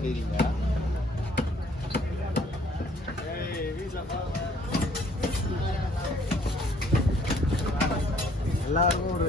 பண்ணிக்கிறீங்க. எல்லாருக்கும் ஒரு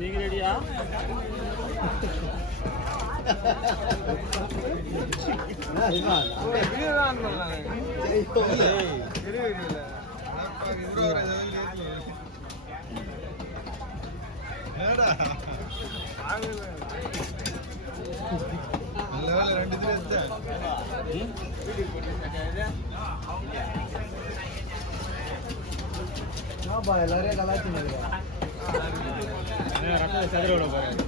நீங்க ரெடியா? எல்லாரையும் கலாச்சி சதுரோட போறேன்.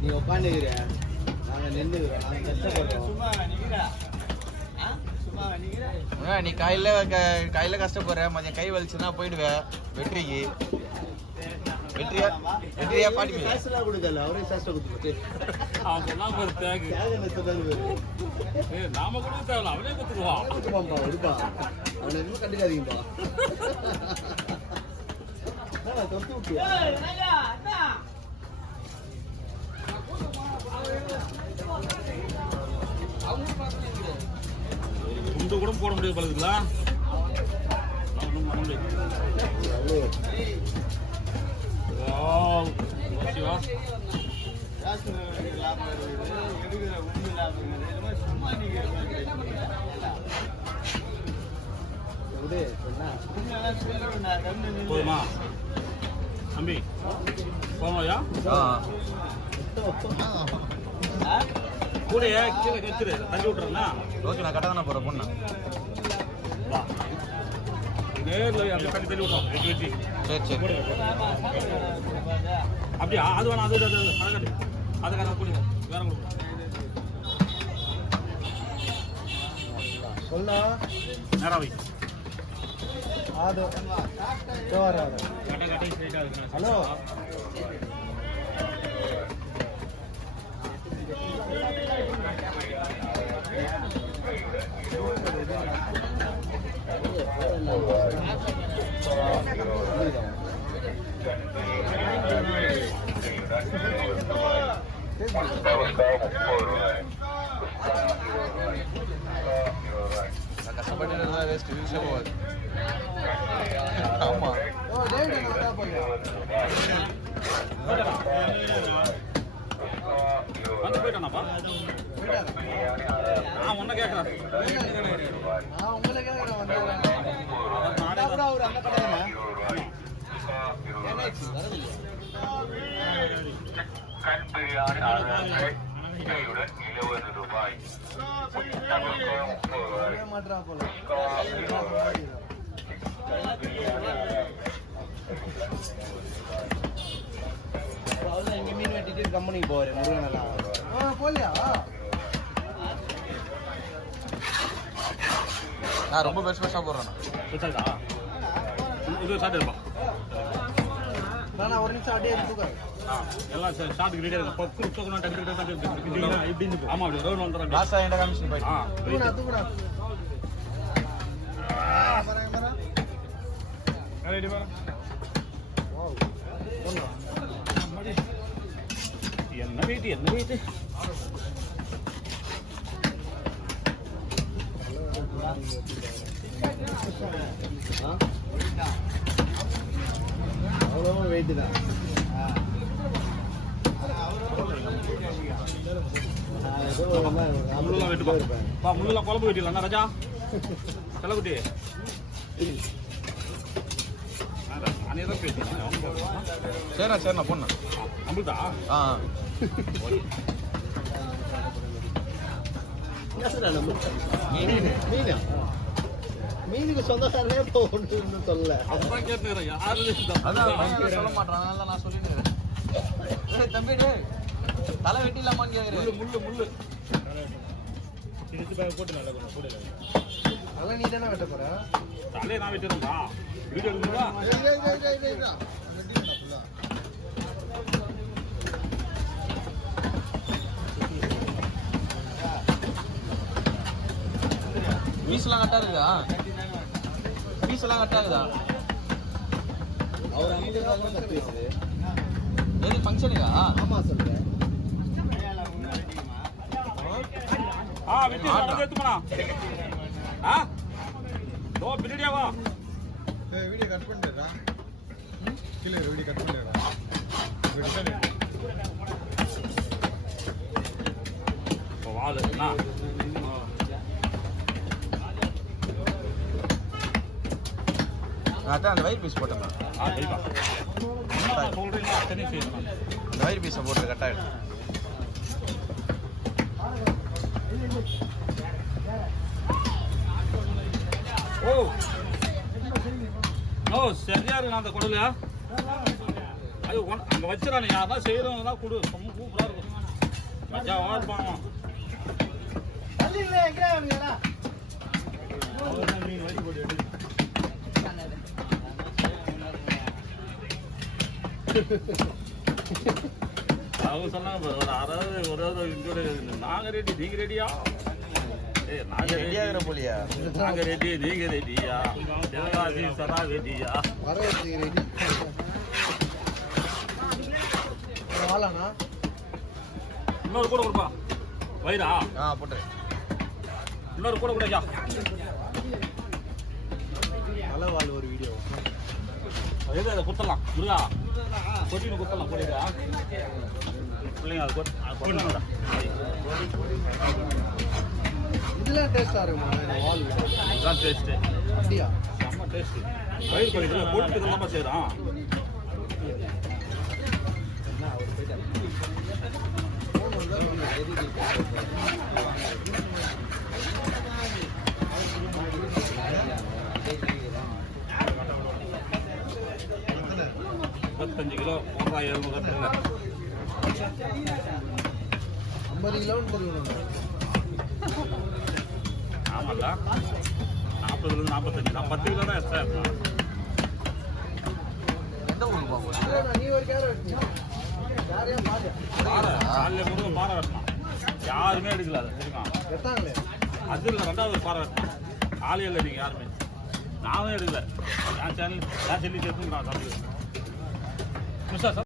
நீ உட்காந்துக்கிற நாங்க நின்று நீ கையில கஷ்டப்படுற, மதியம் கை வலிச்சுன்னா போயிடுவேன் வெற்றிக்கு. வெற்றியா பாட்டி சாஸ்திரம் கொடுக்கல, அவரே சாஸ்திரம் கொடுத்து நாம கொடுக்க தேவையில்ல, அவனே கொடுத்துருவான். இருப்பா அவனை எதுவும் கண்டுக்காதீங்கப்பா. தொட்டு விட்டியா? குண்டு கூட போட முடியாது பழகுங்களா? போதுமா தம்பி? போமாயா? கூட கீழே கத்துரு, தள்ளி விட்டுறா. ஓகே, நான் கட்ட தானே போறேன் பொண்ணு. நேரில் அப்படியே கட்டி தள்ளி விட்டோம் வெட்டி வெட்டி. சரி சரி, அப்படியா? அது வேணாம், அது அதை கட்டு, அதை கதை கொடுங்க, வேற கொடுங்க. சொல்லா நேராவை அது கட்ட கட்டை ஸ்ட்ரைட்டாக இருக்கு. ஹலோ கஷ்டப்பட்டு வேஸ்ட் விஷயம் போகாது. ஆமா வந்து போயிட்டானாப்பா? நான் ஒன்ன கேட்கறேன். உங்களை கேட்கறேன். அவர் அந்த கடையா கண் பிரியாணி ரூபாய் மாற்றா போல இங்க மீன் வெட்டிட்டு கம்பெனிக்கு போறேன். முருகனெல்லாம் போலியா? நான் ரொம்ப பெருசு பெருசா போடுறேன். இது சாப்பிட்டு இருப்பான். ஒரு நிமிஷம் அப்படியே தூக்காரு. எல்லாம் ஸ்டார்ட்டுக்கு ரெடியாக இருக்கும். பக்கு தூக்கணும், டக்கு இப்படி இருந்து. ஆமாம், அப்படி ரோடு வந்துடுறேன். லாஸ்ட்டாக என்ன காமிச்சு போய் தூக்குடா என்ன வெயிட், என்ன வெயிட்? அவ்வளோ வெயிட்டு தான். முள்ளெல்லாம் வெட்டுப்பா. முள்ளெல்லாம் குழம்பு வெட்டிடலாம் ராஜா. செல்லக்குட்டி நானே தான் பேசினேன் சரிண்ணா சரிண்ணா பொண்ணு அமிர்தா ஆ மீனா மீனுக்கு சொந்தக்காரனே போகணும்னு சொல்லல. அதான் கேட்டுக்கிறேன் யாரு அதான் பையன் சொல்ல மாட்டான் அதனால நான் சொல்லிடுறேன். ஏய் தம்பி டேய் தலை வெட்டிலாமான்னு கேக்குறேன். முள்ளு போட்டு நல்லா கூட அதெல்லாம் நீ தானே வெட்ட போற? தலையை நான் வெட்டிடுறேன்டா வீடியோ எடுக்கணுங்களா பீஸ்லாம் கரெக்டா இருக்குதா? பீஸ்லாம் கரெக்டா இருக்குதா? அவர் அந்த பேசுது. எது ஃபங்க்ஷனுக்கா? ஆமா சொல்றேன். வெட்டி எடுத்துமா பின்னாடியா வா வீடியோ கட் பண்ணிடுறா. கீழே வீடியோ கட் பண்ணிடுறா. வாழு அதான் அந்த வயிறு பீஸ் போட்டேன் சொல்றீங்களா அத்தனை செய்யணும் அந்த வயிறு பீஸை போட்டு கட்டாயிடும். ஓ சரியா இருக்கு நான் அந்த குடலையா ஐயோ அங்க வச்சிடறானே யாரா செய்யறவங்க தான் கொடு ரொம்ப சூப்பரா இருக்கும் மஜாவா இருப்பாங்க மீன் வரி போட்டு அவங்க சொன்னாங்க ஒரு அதாவது நாங்க ரெடி நீங்க ரெடியா நாங்க ரெடியா இருக்கிற போலியா? நாங்க ரெடி நீங்க ரெடியா சிவகாசி சரா ரெடியா வரவேற்று ரெடி. வாழானா இன்னொரு கூட கொடுப்பா வயிறா போட்டுரு. இன்னொரு கூட கொடுக்கா நல்ல வாழ் ஒரு வீடியோ. எது அதை கொடுத்துடலாம் முருகா கொட்டின்னு கொடுத்துடலாம் போடுறா பிள்ளைங்க அது கொட்டினா இதெல்லாம் டேஸ்டா இருக்குமா இந்த வால்? இதுதான் டேஸ்ட்டு அப்படியா? செம்ம டேஸ்ட்டு வயிறு பண்ணிக்கலாம் கொழுப்பு இதெல்லாம் செய்கிறான் $25 கிலோ 1700 50 கிலோன்னு தெரியும். ஆமாம்ல 40 45 நான் 10 கிலோ தான் எக்ஸ்ட்ரா இருக்கேன் எந்த ஊருக்கு போக போறீங்க? நீ ஒரு கேரட் யாரையா பாரு. பாறை காலையில் முருகன் பாறை வெட்டலாம் யாருமே எடுக்கல அதை தெரியுமா எத்தாங்களே அது இல்லை ரெண்டாவது பாறை வெட்டலாம் காலையில் நீங்கள் யாருமே நானும் எடுக்கல என் சேனல் என் செல்லி சேர்த்து நான் சாப்பிடுவேன்